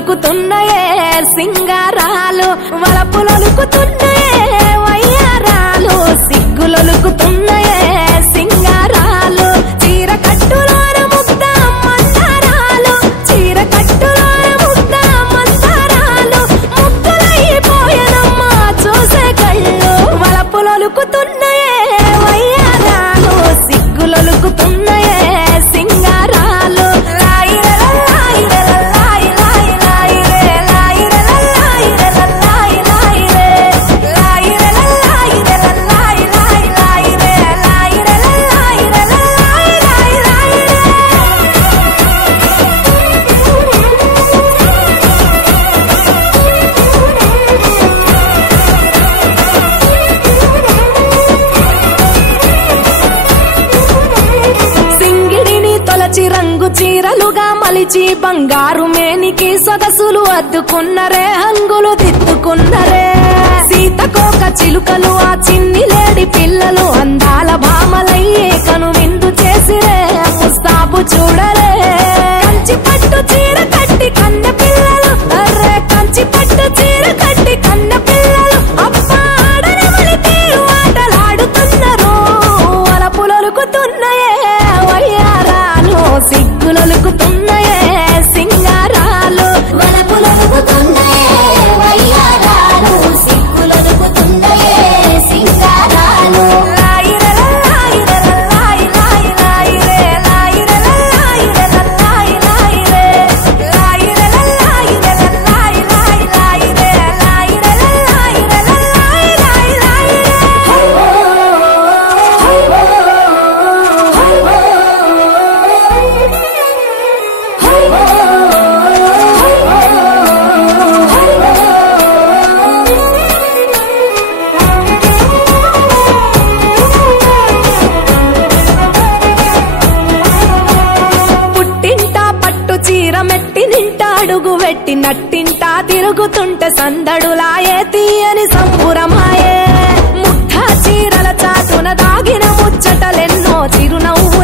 సిగ్గులొలుకుతున్నాయే సింగారాలు వలపులొలుకుతున్నాయే వయ్యారాలు సిగ్గులొలుకుతున్నాయే సింగారాలు చీర కట్టులోన ముద్ద మందారాలు చీర కట్టులోన ముద్ద మందారాలు ముక్కలైపోయేనమ్మా చూసే కళ్ళు వలపులొలుకుతున్నాయే వయ్యారాలు సిగ్గులొలుకుతున్నాయే సింగారాలు రంగు చీరలుగా మలిచి బంగారు మేనికి సొగసులు అద్దుకున్నరే హంగులు దిద్దుకున్నరే సీతకోక చిలుకలు ఆ చిన్ని లేడి పిల్లలు అందాల భామలయ్యే కను విందు చేసిరే ముస్తాబు చూడరే కంచి పట్టు చీర కట్టి కన్న పిల్లలు అర్రే కంచి పట్టు చీర కట్టి కన్న పిల్లలు అప్పాడనమని తీరు ఆటలాడుతున్నారు వలపులొలుకుతున్నాయే వయ్యారాలు సిగ్గులొలుకుతున్నాయే సింగారాలు వలపులొలుకుతున్నాయే వయ్యారాలు సిగ్గులొలుకుతున్నాయే సింగారాలు అడుగు వెట్టి నట్టింటా తిరుగుతుంటే సందడులాయే తీయని సంబురమాయే ముఠా చీరల చాటున దాగిన ముచ్చటలెన్నో చిరునవ్వు